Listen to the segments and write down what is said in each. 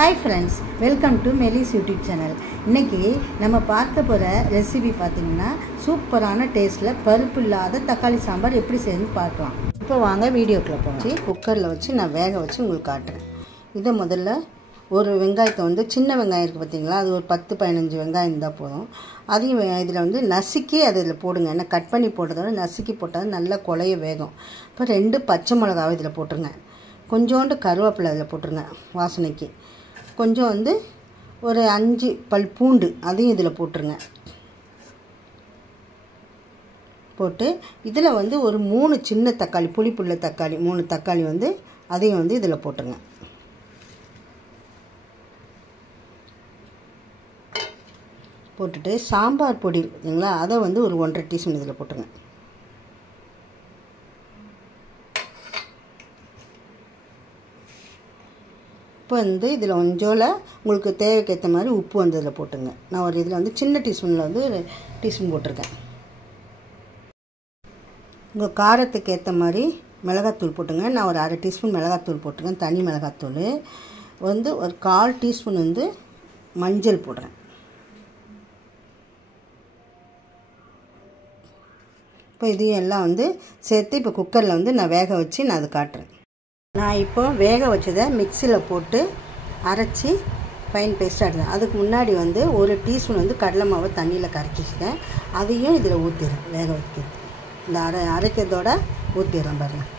Hi friends, welcome to Melis YouTube channel. இன்னைக்கு நம்ம பார்க்க போற ரெசிபி பாத்தீங்கன்னா சூப்பரான டேஸ்ட்ல பருப்பு இல்லாத தக்காளி சாம்பார் எப்படி செய்யணும்னு பார்க்கலாம். இப்போ வாங்க வீடியோக்குள்ள போலாம். குக்கர்ல வச்சு நான் வேக வச்சு உங்களுக்கு காட்டுறேன். இத முதல்ல ஒரு வெங்காயத்தை வந்து சின்ன வெங்காயம் இருக்கு பாத்தீங்களா, அது ஒரு 10-15 வெங்காயம் இருந்தா போதும். அதையும் இதுல வந்து நசுக்கி அதில போடுங்க. என்ன கட் பண்ணி போட்டதோட நசுக்கி போட்டா நல்லா கொலைய வேகும். இப்போ 2 பச்சை மிளகாய் இதில போட்டுருங்க. கொஞ்சோண்டு கருவேப்பிலை அதில் போட்டுருங்க வாசனைக்கு. கொஞ்சம் வந்து ஒரு 5 பல் பூண்டு அதையும் இதில் போட்டுருங்க. போட்டு இதில் வந்து ஒரு 3 சின்ன தக்காளி, புளிப்புள்ள தக்காளி 3 தக்காளி வந்து அதையும் வந்து இதில் போட்டுருங்க. போட்டுட்டு சாம்பார் பொடி பார்த்தீங்களா, அதை வந்து ஒரு 1.5 டீஸ்பூன் இதில் போட்டுருங்க. இப்போ வந்து இதில் கொஞ்சோல உங்களுக்கு தேவைக்கு ஏற்ற மாதிரி உப்பு வந்து இதில் போட்டுங்க. நான் ஒரு இதில் வந்து சின்ன டீஸ்பூனில் வந்து ஒரு டீஸ்பூன் போட்டிருக்கேன். உங்கள் காரத்துக்கு ஏற்ற மாதிரி மிளகாத்தூள் போட்டுங்க. நான் ஒரு 1/2 டீஸ்பூன் மிளகாத்தூள் போட்டிருக்கேன், தனி மிளகாத்தூள். வந்து ஒரு 1/4 டீஸ்பூன் வந்து மஞ்சள் போடுறேன். இப்போ இதையும் எல்லாம் வந்து சேர்த்து இப்போ குக்கரில் வந்து நான் வேக வச்சு நான் அதை காட்டுறேன். நான் இப்போ வேக வச்சதை மிக்சியில் போட்டு அரைச்சி ஃபைன் பேஸ்ட்டாக எடுத்தேன். அதுக்கு முன்னாடி வந்து ஒரு டீஸ்பூன் வந்து கடலை மாவை தண்ணியில் கரைச்சி வச்சுட்டேன். அதையும் இதில் ஊற்றிடுறேன். வேக வைக்கிறது இந்த அரைக்கிறதோட ஊற்றிடுறேன் பாருங்கள்.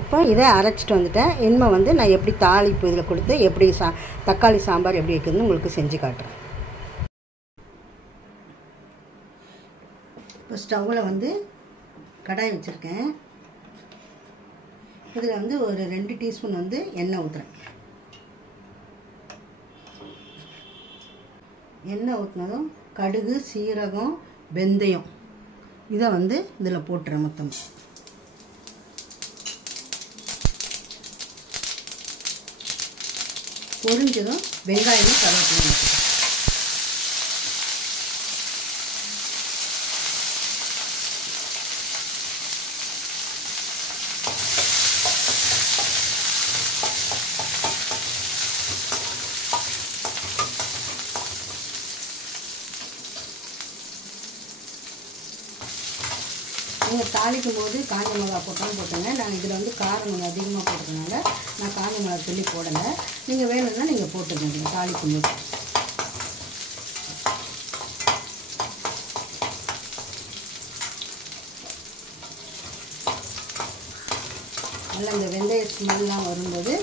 இப்போ இதை அரைச்சிட்டு வந்துட்டேன். இனிமேல் வந்து நான் எப்படி தாளிப்பு இதில் கொடுத்து எப்படி தக்காளி சாம்பார் எப்படி வைக்கிறதுன்னு உங்களுக்கு செஞ்சு காட்டுறேன். இப்போ ஸ்டவ்வில் வந்து கடாய் வச்சுருக்கேன். இதில் வந்து ஒரு 2 டீஸ்பூன் வந்து எண்ணெய் ஊற்றுறேன். எண்ணெய் ஊற்றினதும் கடுகு, சீரகம், வெந்தயம் இதை வந்து இதில் போட்டுறேன். மொத்தம் பொரிஞ்சதும் வெங்காயமும் கருவேப்பிலை. நீங்கள் தாளிக்கும் போது காஞ்ச மிளகா போட்டாலும் போட்டுங்க. நான் இதில் வந்து காரம் கொஞ்சம் அதிகமாக போட்டதுனால நான் காஞ்ச மிளகா சொல்லி போடலை. நீங்கள் வேணும்னா நீங்கள் போட்டுக்கோங்க தாளிக்கும் போது. நல்லா இந்த வெந்தய ஸ்மெல்லாம் வரும்போது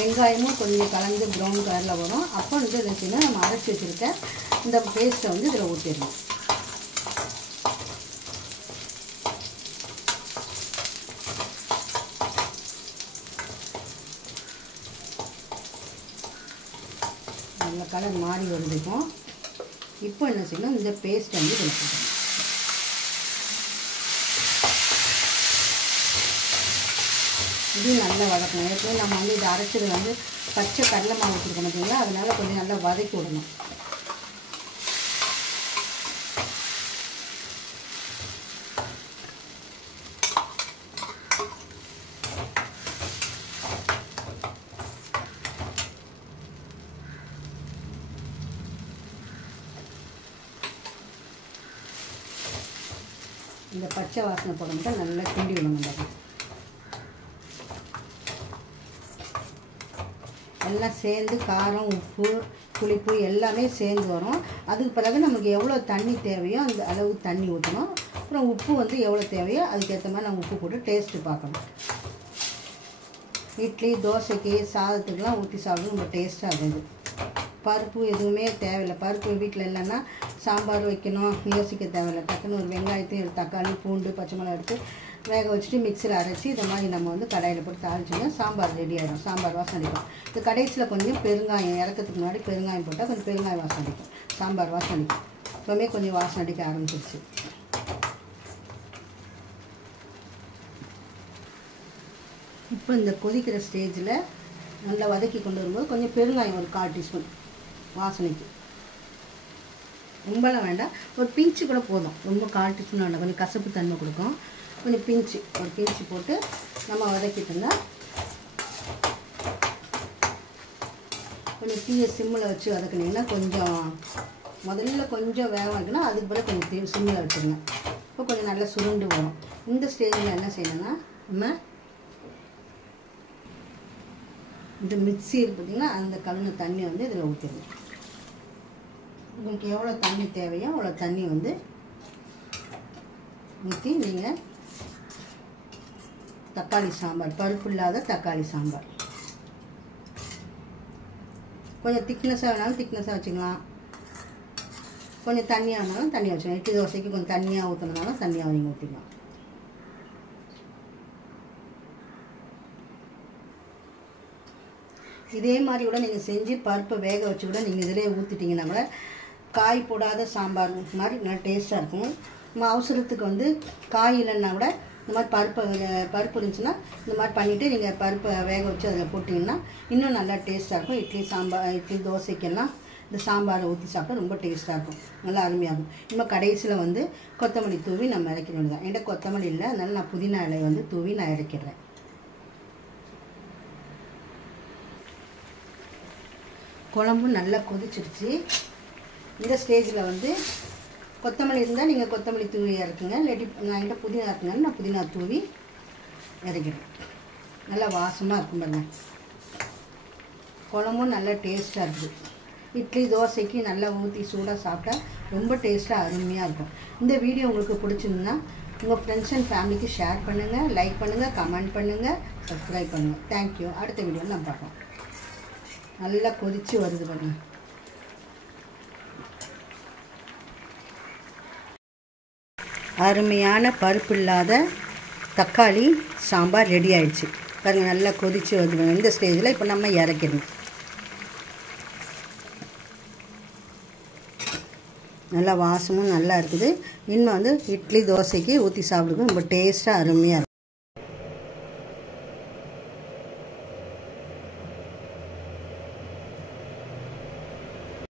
வெங்காயமும் கொஞ்சம் கலந்து ப்ரௌன் கலரில் வரும். அப்போ வந்து இருந்துச்சுன்னா நம்ம அரைச்சி வச்சுருக்க இந்த பேஸ்ட்டை வந்து இதில் ஊற்றிடணும். நல்ல கலர் மாறி வருதுக்கும். இப்போ என்ன செய்யணும், இந்த பேஸ்ட் வந்து இதில் போடணும். இதையும் நல்லா வதக்கணும். ஏற்கனவே நம்ம வந்து இதை அரைச்சது வந்து பச்சை கடலை மாவு வச்சுருக்க மாட்டீங்களா, அதனால் கொஞ்சம் நல்லா வதக்கி விடணும். இந்த பச்சை வாசனை போட மட்டும் நல்லா கிண்டி விடணும். எல்லாம் சேர்ந்து காரம், உப்பு, புளிப்பு எல்லாமே சேர்ந்து வரும். அதுக்கு பிறகு நமக்கு எவ்வளோ தண்ணி தேவையோ அந்த அளவு தண்ணி ஊற்றணும். அப்புறம் உப்பு வந்து எவ்வளோ தேவையோ அதுக்கேற்ற மாதிரி நம்ம உப்பு போட்டு டேஸ்ட்டு பார்க்கணும். இட்லி, தோசைக்கு, சாதத்துக்கெலாம் ஊற்றி சாப்பிடும் ரொம்ப டேஸ்ட்டாக இருக்குது. பருப்பு எதுவுமே தேவையில்லை. பருப்பு வீட்டில் இல்லைன்னா சாம்பார் வைக்கணும் யோசிக்க தேவையில்லை. டக்குன்னு ஒரு வெங்காயத்தையும் தக்காளி, பூண்டு, பச்சை மிளகாய் எடுத்து வேக வச்சுட்டு மிக்சியில் அரைச்சி இதை மாதிரி நம்ம வந்து கடாயில் போட்டு தாளிச்சோன்னா சாம்பார் ரெடி ஆகிடும். சாம்பார் வாசனை அடிக்கும். இது கடைசியில் கொஞ்சம் பெருங்காயம், இறக்கிறதுக்கு முன்னாடி பெருங்காயம் போட்டால் கொஞ்சம் பெருங்காயம் வாசனை அடிக்கும். சாம்பார் வாசனை அடிக்கும். இப்போவுமே கொஞ்சம் வாசனை அடிக்க ஆரம்பிச்சிருச்சு. இப்போ இந்த கொதிக்கிற ஸ்டேஜில் நல்லா வதக்கி கொண்டு வரும்போது கொஞ்சம் பெருங்காயம் ஒரு 1/4 டீஸ்பூன் வாசனைக்கு. ரொம்பலாம் வேண்டாம், ஒரு பிஞ்சு கூட போதும். ரொம்ப கால் டீஸ்பூன் வேண்டாம், கொஞ்சம் கசப்பு தன்மை கொடுக்கும். கொஞ்சம் பிஞ்சு, ஒரு பிஞ்சு போட்டு நம்ம வதக்கிட்டோம்னா கொஞ்சம் தீயை சிம்மில் வச்சு வதக்குனீங்கன்னா கொஞ்சம் முதல்ல கொஞ்சம் வேக வைக்கணும், அதுக்கு பிறகு கொஞ்சம் சிம்மில் வச்சுருங்க. இப்போ கொஞ்சம் நல்லா சுருண்டு வரும். இந்த ஸ்டேஜில் என்ன செய்யணும்னா நம்ம இந்த மிக்ஸி பார்த்திங்கன்னா அந்த கலந்த தண்ணி வந்து இதில் ஊற்றிடணும். உங்களுக்கு எவ்வளோ தண்ணி தேவையோ அவ்வளோ தண்ணி வந்து ஊற்றி நீங்கள் தக்காளி சாம்பார், பருப்பு இல்லாத தக்காளி சாம்பார், கொஞ்சம் திக்னஸாக வேணாலும் திக்னஸாக வச்சுக்கலாம், கொஞ்சம் தண்ணியாக வேணாலும் தண்ணியாக வச்சுக்கலாம். இட்லி தோசைக்கு கொஞ்சம் தண்ணியாக ஊற்றினாலும் தண்ணியாக நீங்கள் ஊற்றிக்கலாம். இதே மாதிரி கூட நீங்கள் செஞ்சு பருப்பை வேக வச்சு கூட நீங்கள் இதிலே ஊற்றிட்டிங்கன்னா கூட காய் போடாத சாம்பார் மாதிரி நல்லா டேஸ்ட்டாக இருக்கும். நம்ம அவசரத்துக்கு வந்து காய் இல்லைன்னா கூட இந்த மாதிரி பருப்பு இருந்துச்சுன்னா இந்த மாதிரி பண்ணிவிட்டு நீங்கள் பருப்பை வேக வச்சு அதில் போட்டிங்கன்னா இன்னும் நல்லா டேஸ்ட்டாக இருக்கும். இட்லி தோசைக்கெல்லாம் இந்த சாம்பாரை ஊற்றி சாப்பிட்டா ரொம்ப டேஸ்ட்டாக இருக்கும், நல்லா அருமையாக இருக்கும். நம்ம கடைசியில் வந்து கொத்தமல்லி தூவி நம்ம இறக்கிட வேண்டியதான். என்கிட்ட கொத்தமல்லி இல்லை, அதனால் நான் புதினா இலை வந்து தூவி நான் இறக்கிடுறேன். குழம்பு நல்லா கொதிச்சிருச்சு. இந்த ஸ்டேஜில் வந்து கொத்தமல்லி இருந்தால் நீங்கள் கொத்தமல்லி தூவி இறக்குங்க, இல்லாட்டி நான் என்கிட்ட புதினா இருக்குங்க, நான் புதினா தூவி இறக்கிடுறேன். நல்லா வாசமாக இருக்கும் பாருங்கள். குழம்பும் நல்லா டேஸ்ட்டாக இருக்குது. இட்லி தோசைக்கு நல்லா ஊற்றி சூடாக சாப்பிட்டா ரொம்ப டேஸ்ட்டாக அருமையாக இருக்கும். இந்த வீடியோ உங்களுக்கு பிடிச்சிருந்தா உங்கள் ஃப்ரெண்ட்ஸ் அண்ட் ஃபேமிலிக்கு ஷேர் பண்ணுங்கள், லைக் பண்ணுங்கள், கமெண்ட் பண்ணுங்கள், சப்ஸ்கிரைப் பண்ணுங்கள். தேங்க்யூ. அடுத்த வீடியோவில் நம்ம பார்க்கலாம். நல்லா கொதித்து வருது பாருங்கள். அருமையான பருப்பு இல்லாத தக்காளி சாம்பார் ரெடி ஆயிடுச்சு பாருங்கள். நல்லா கொதித்து வருது பாருங்கள். இந்த ஸ்டேஜில் இப்போ நம்ம இறக்கிடணும். நல்லா வாசமும் நல்லா இருக்குது. இன்னும் வந்து இட்லி தோசைக்கு ஊற்றி சாப்பிடுங்க, ரொம்ப டேஸ்ட்டாக அருமையாக இருக்கும்.